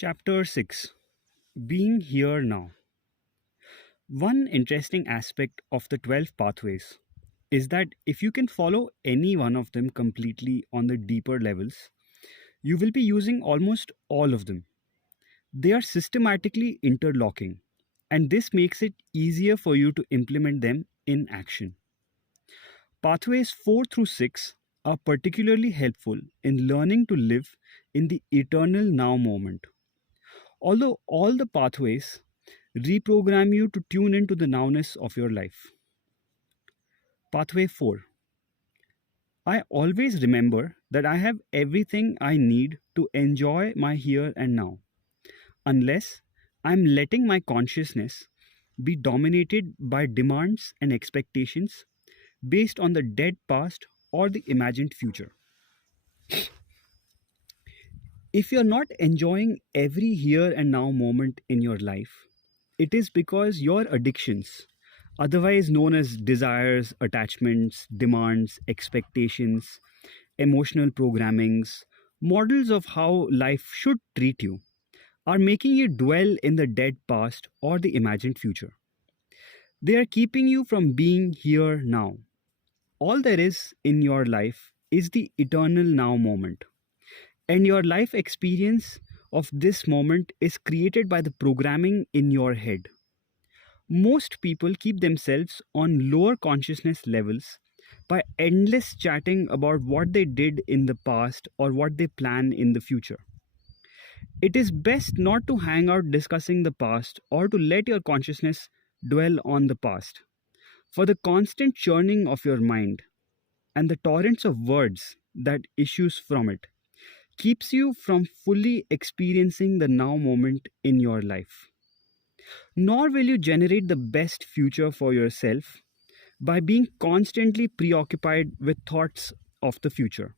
Chapter 6, Being Here Now. One interesting aspect of the 12 pathways is that if you can follow any one of them completely on the deeper levels, you will be using almost all of them. They are systematically interlocking, and this makes it easier for you to implement them in action. Pathways 4 through 6 are particularly helpful in learning to live in the eternal now moment. Although all the pathways reprogram you to tune into the nowness of your life. Pathway 4. I always remember that I have everything I need to enjoy my here and now, unless I'm letting my consciousness be dominated by demands and expectations based on the dead past or the imagined future. If you're not enjoying every here and now moment in your life, it is because your addictions, otherwise known as desires, attachments, demands, expectations, emotional programmings, models of how life should treat you, are making you dwell in the dead past or the imagined future. They are keeping you from being here now. All there is in your life is the eternal now moment. And your life experience of this moment is created by the programming in your head. Most people keep themselves on lower consciousness levels by endless chatting about what they did in the past or what they plan in the future. It is best not to hang out discussing the past or to let your consciousness dwell on the past. For the constant churning of your mind and the torrents of words that issues from it keeps you from fully experiencing the now moment in your life. Nor will you generate the best future for yourself by being constantly preoccupied with thoughts of the future.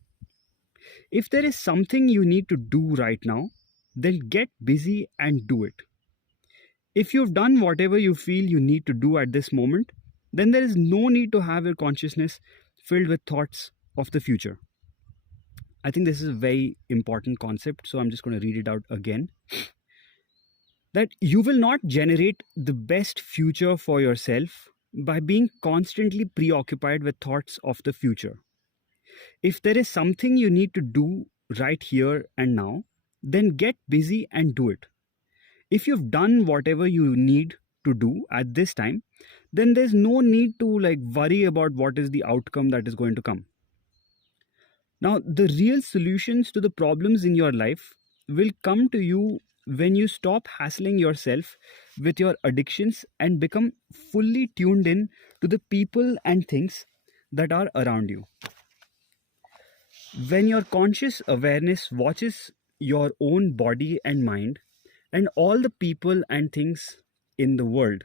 If there is something you need to do right now, then get busy and do it. If you've done whatever you feel you need to do at this moment, then there is no need to have your consciousness filled with thoughts of the future. I think this is a very important concept, so I'm just going to read it out again. That you will not generate the best future for yourself by being constantly preoccupied with thoughts of the future. If there is something you need to do right here and now, then get busy and do it. If you've done whatever you need to do at this time, then there's no need to worry about what is the outcome that is going to come. Now, the real solutions to the problems in your life will come to you when you stop hassling yourself with your addictions and become fully tuned in to the people and things that are around you. When your conscious awareness watches your own body and mind and all the people and things in the world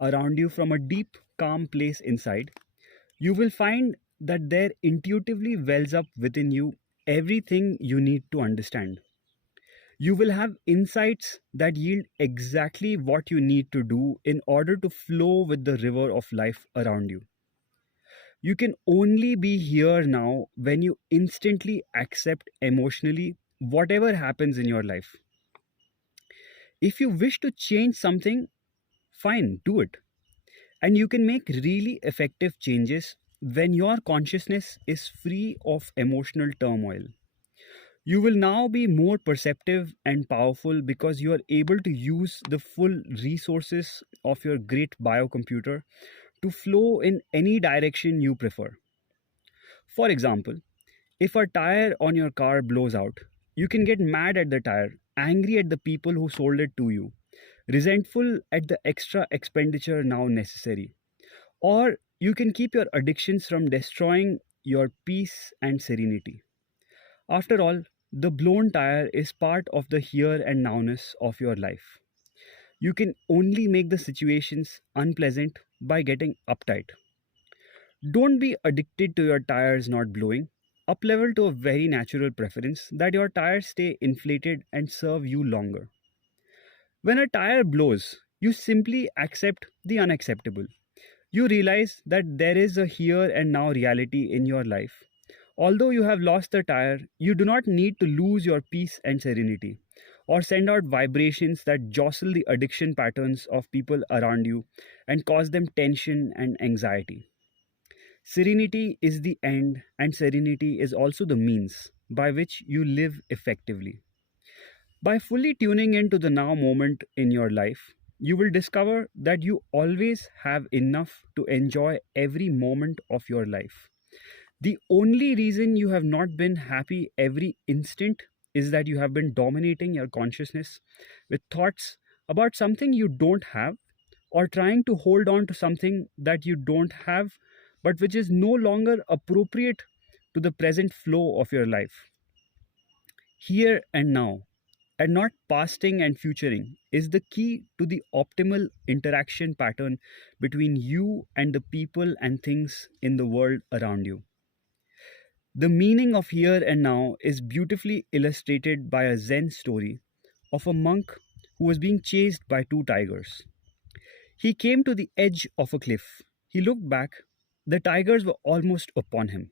around you from a deep, calm place inside, you will find that there intuitively wells up within you everything you need to understand. You will have insights that yield exactly what you need to do in order to flow with the river of life around you. You can only be here now when you instantly accept emotionally whatever happens in your life. If you wish to change something, fine, do it. And you can make really effective changes when your consciousness is free of emotional turmoil. You will now be more perceptive and powerful because you are able to use the full resources of your great biocomputer to flow in any direction you prefer. For example, if a tire on your car blows out, you can get mad at the tire, angry at the people who sold it to you, resentful at the extra expenditure now necessary. Or you can keep your addictions from destroying your peace and serenity. After all, the blown tire is part of the here and nowness of your life. You can only make the situations unpleasant by getting uptight. Don't be addicted to your tires not blowing. Uplevel to a very natural preference that your tires stay inflated and serve you longer. When a tire blows, you simply accept the unacceptable. You realize that there is a here and now reality in your life Although you have lost the tire, you do not need to lose your peace and serenity, or send out vibrations that jostle the addiction patterns of people around you and cause them tension and anxiety. Serenity is the end, and serenity is also the means by which you live effectively. By fully tuning into the now moment in your life, you will discover that you always have enough to enjoy every moment of your life. The only reason you have not been happy every instant is that you have been dominating your consciousness with thoughts about something you don't have, or trying to hold on to something that you don't have but which is no longer appropriate to the present flow of your life. Here and now, and not pasting and futuring, is the key to the optimal interaction pattern between you and the people and things in the world around you. The meaning of here and now is beautifully illustrated by a Zen story of a monk who was being chased by two tigers. He came to the edge of a cliff. He looked back. The tigers were almost upon him.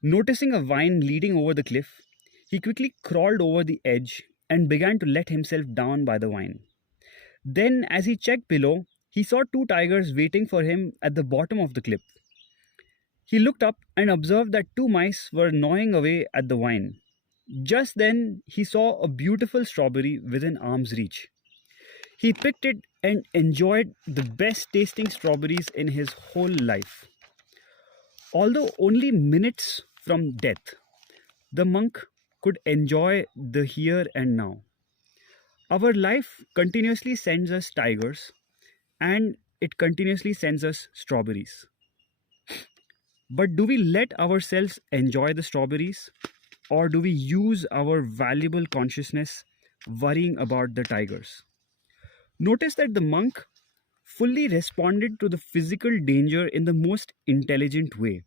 Noticing a vine leading over the cliff, he quickly crawled over the edge and began to let himself down by the vine. Then, as he checked below, he saw two tigers waiting for him at the bottom of the cliff. He looked up and observed that two mice were gnawing away at the vine. Just then, he saw a beautiful strawberry within arm's reach. He picked it and enjoyed the best tasting strawberries in his whole life. Although only minutes from death, the monk could enjoy the here and now. Our life continuously sends us tigers, and it continuously sends us strawberries. But do we let ourselves enjoy the strawberries, or do we use our valuable consciousness worrying about the tigers? Notice that the monk fully responded to the physical danger in the most intelligent way.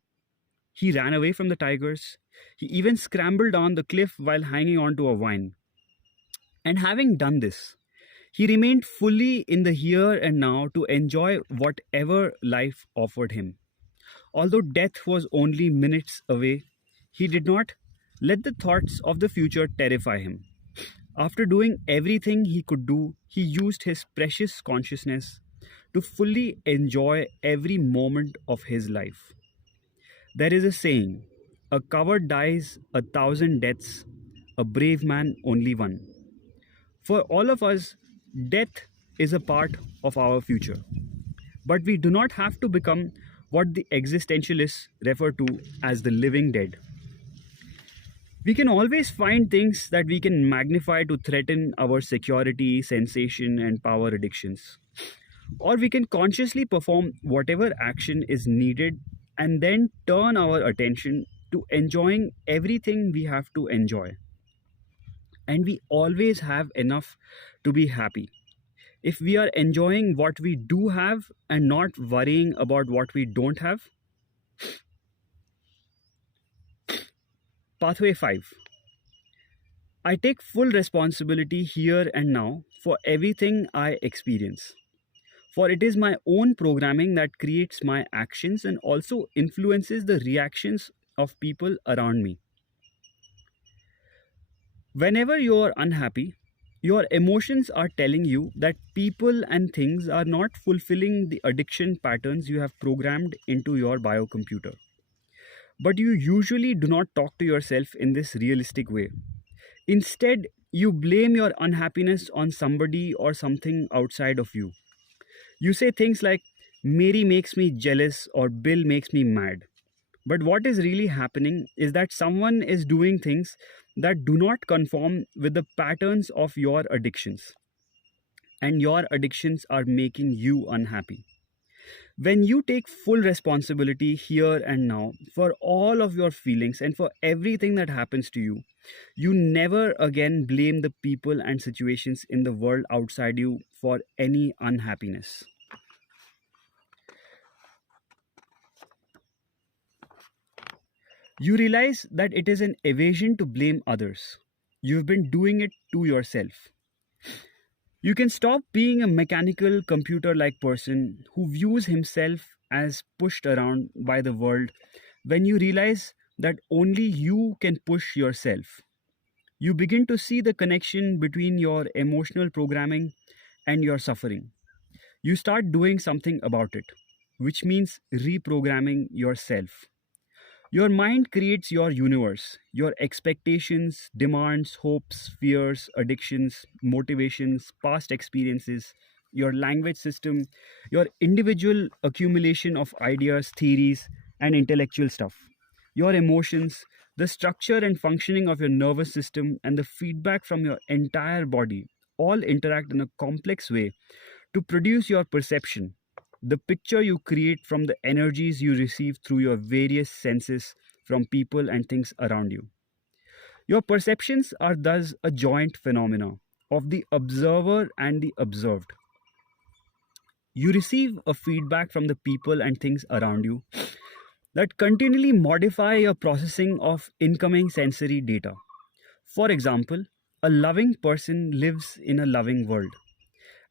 He ran away from the tigers. He even scrambled down the cliff while hanging onto a vine. And having done this, he remained fully in the here and now to enjoy whatever life offered him. Although death was only minutes away, he did not let the thoughts of the future terrify him. After doing everything he could do, he used his precious consciousness to fully enjoy every moment of his life. There is a saying, a coward dies 1,000 deaths, a brave man only one. For all of us, death is a part of our future. But we do not have to become what the existentialists refer to as the living dead. We can always find things that we can magnify to threaten our security, sensation, and power addictions. Or we can consciously perform whatever action is needed and then turn our attention to enjoying everything we have to enjoy. And we always have enough to be happy. If we are enjoying what we do have and not worrying about what we don't have. Pathway 5. I take full responsibility here and now for everything I experience. For it is my own programming that creates my actions and also influences the reactions of people around me. Whenever you are unhappy, your emotions are telling you that people and things are not fulfilling the addiction patterns you have programmed into your biocomputer. But you usually do not talk to yourself in this realistic way. Instead, you blame your unhappiness on somebody or something outside of you. You say things like, Mary makes me jealous or Bill makes me mad. But what is really happening is that someone is doing things that do not conform with the patterns of your addictions. And your addictions are making you unhappy. When you take full responsibility here and now for all of your feelings and for everything that happens to you, you never again blame the people and situations in the world outside you for any unhappiness. You realize that it is an evasion to blame others. You've been doing it to yourself. You can stop being a mechanical computer like person who views himself as pushed around by the world when you realize that only you can push yourself. You begin to see the connection between your emotional programming and your suffering. You start doing something about it, which means reprogramming yourself. Your mind creates your universe, your expectations, demands, hopes, fears, addictions, motivations, past experiences, your language system, your individual accumulation of ideas, theories, and intellectual stuff, your emotions, the structure and functioning of your nervous system, and the feedback from your entire body all interact in a complex way to produce your perception, the picture you create from the energies you receive through your various senses from people and things around you. Your perceptions are thus a joint phenomena of the observer and the observed. You receive a feedback from the people and things around you that continually modify your processing of incoming sensory data. For example, a loving person lives in a loving world.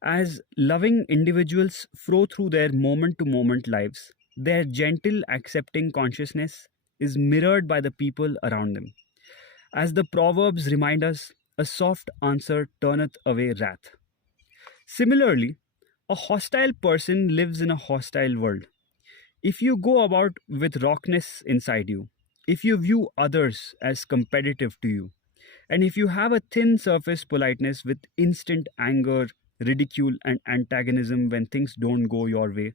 As loving individuals flow through their moment to moment lives, their gentle, accepting consciousness is mirrored by the people around them. As the Proverbs remind us, a soft answer turneth away wrath. Similarly, a hostile person lives in a hostile world. If you go about with rockness inside you, if you view others as competitive to you, and if you have a thin surface politeness with instant anger, ridicule, and antagonism when things don't go your way,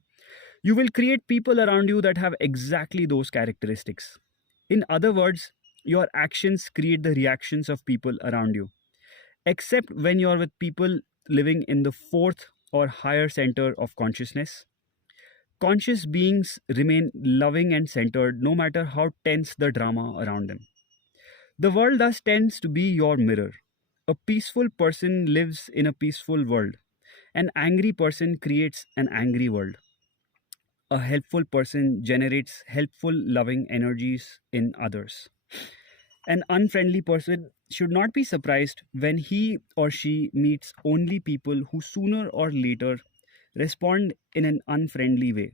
you will create people around you that have exactly those characteristics. In other words, your actions create the reactions of people around you. Except when you're with people living in the fourth or higher center of consciousness, conscious beings remain loving and centered no matter how tense the drama around them. The world thus tends to be your mirror. A peaceful person lives in a peaceful world. An angry person creates an angry world. A helpful person generates helpful, loving energies in others. An unfriendly person should not be surprised when he or she meets only people who sooner or later respond in an unfriendly way.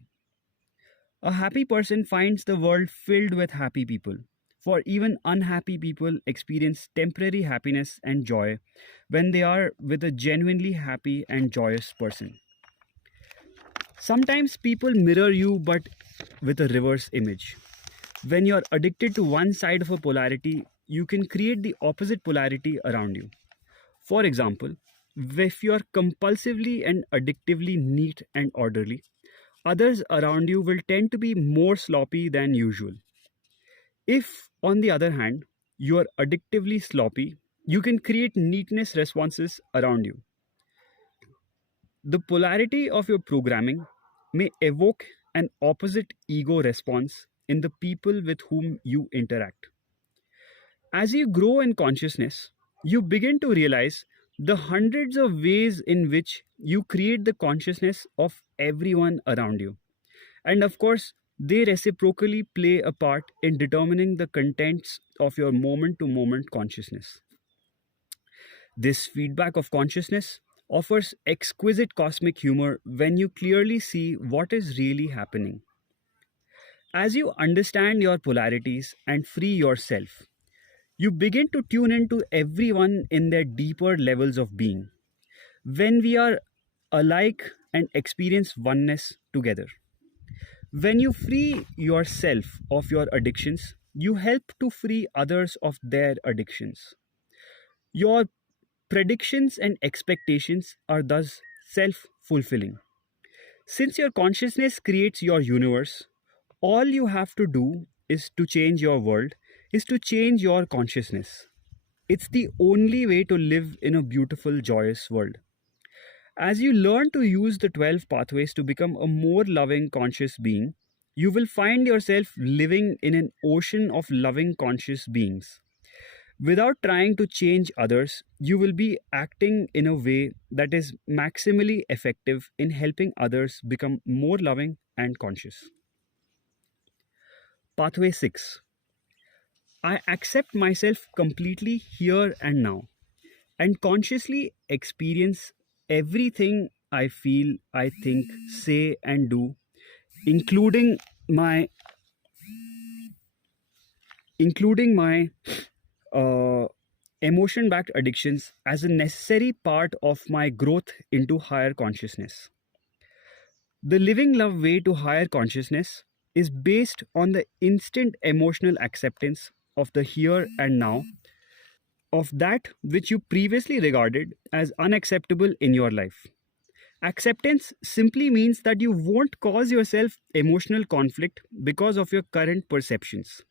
A happy person finds the world filled with happy people. For even unhappy people experience temporary happiness and joy when they are with a genuinely happy and joyous person. Sometimes people mirror you, but with a reverse image. When you're addicted to one side of a polarity, you can create the opposite polarity around you. For example, if you're compulsively and addictively neat and orderly, others around you will tend to be more sloppy than usual. If, on the other hand, you are addictively sloppy, you can create neatness responses around you. The polarity of your programming may evoke an opposite ego response in the people with whom you interact. As you grow in consciousness, you begin to realize the hundreds of ways in which you create the consciousness of everyone around you. And of course, they reciprocally play a part in determining the contents of your moment to moment consciousness. This feedback of consciousness offers exquisite cosmic humor when you clearly see what is really happening. As you understand your polarities and free yourself, you begin to tune into everyone in their deeper levels of being. When we are alike and experience oneness together. When you free yourself of your addictions, you help to free others of their addictions. Your predictions and expectations are thus self fulfilling. Since your consciousness creates your universe, all you have to do is to change your world, is to change your consciousness. It's the only way to live in a beautiful, joyous world. As you learn to use the 12 pathways to become a more loving, conscious being, you will find yourself living in an ocean of loving, conscious beings. Without trying to change others, you will be acting in a way that is maximally effective in helping others become more loving and conscious. Pathway 6. I accept myself completely here and now and consciously experience everything I feel, I think, say, and do, including my including my uh, emotion backed addictions as a necessary part of my growth into higher consciousness. The living love way to higher consciousness is based on the instant emotional acceptance of the here and now, of that which you previously regarded as unacceptable in your life. Acceptance simply means that you won't cause yourself emotional conflict because of your current perceptions.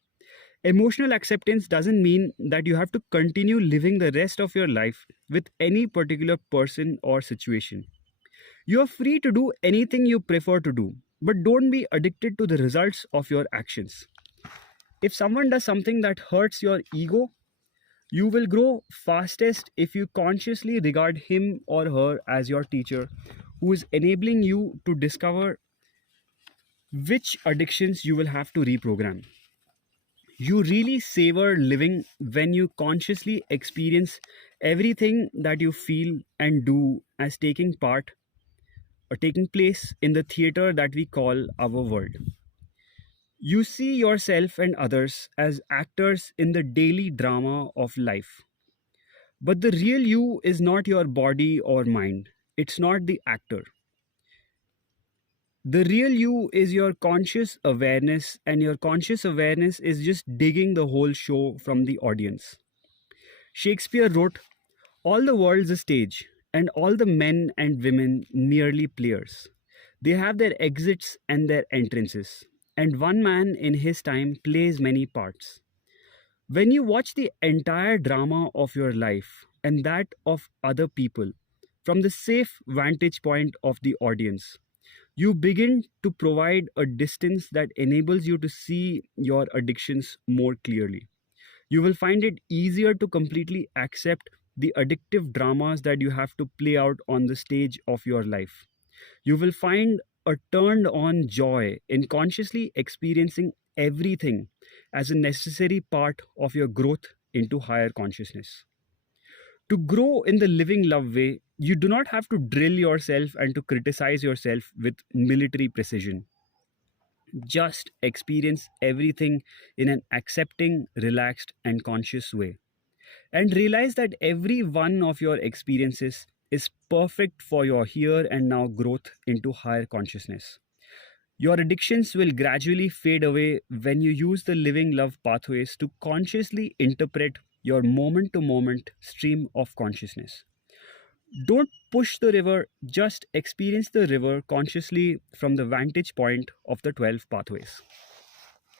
Emotional acceptance doesn't mean that you have to continue living the rest of your life with any particular person or situation. You are free to do anything you prefer to do, but don't be addicted to the results of your actions. If someone does something that hurts your ego, you will grow fastest if you consciously regard him or her as your teacher who is enabling you to discover which addictions you will have to reprogram. You really savor living when you consciously experience everything that you feel and do as taking part or taking place in the theater that we call our world. You see yourself and others as actors in the daily drama of life. But the real you is not your body or mind. It's not the actor. The real you is your conscious awareness, and your conscious awareness is just digging the whole show from the audience. Shakespeare wrote, "All the world's a stage, and all the men and women merely players. They have their exits and their entrances, and one man in his time plays many parts." When you watch the entire drama of your life and that of other people from the safe vantage point of the audience, you begin to provide a distance that enables you to see your addictions more clearly. You will find it easier to completely accept the addictive dramas that you have to play out on the stage of your life. You will find a turned on joy in consciously experiencing everything as a necessary part of your growth into higher consciousness. To grow in the living love way, you do not have to drill yourself and to criticize yourself with military precision. Just experience everything in an accepting, relaxed, and conscious way. And realize that every one of your experiences is perfect for your here and now growth into higher consciousness. Your addictions will gradually fade away when you use the living love pathways to consciously interpret your moment to moment stream of consciousness. Don't push the river, just experience the river consciously from the vantage point of the 12 pathways.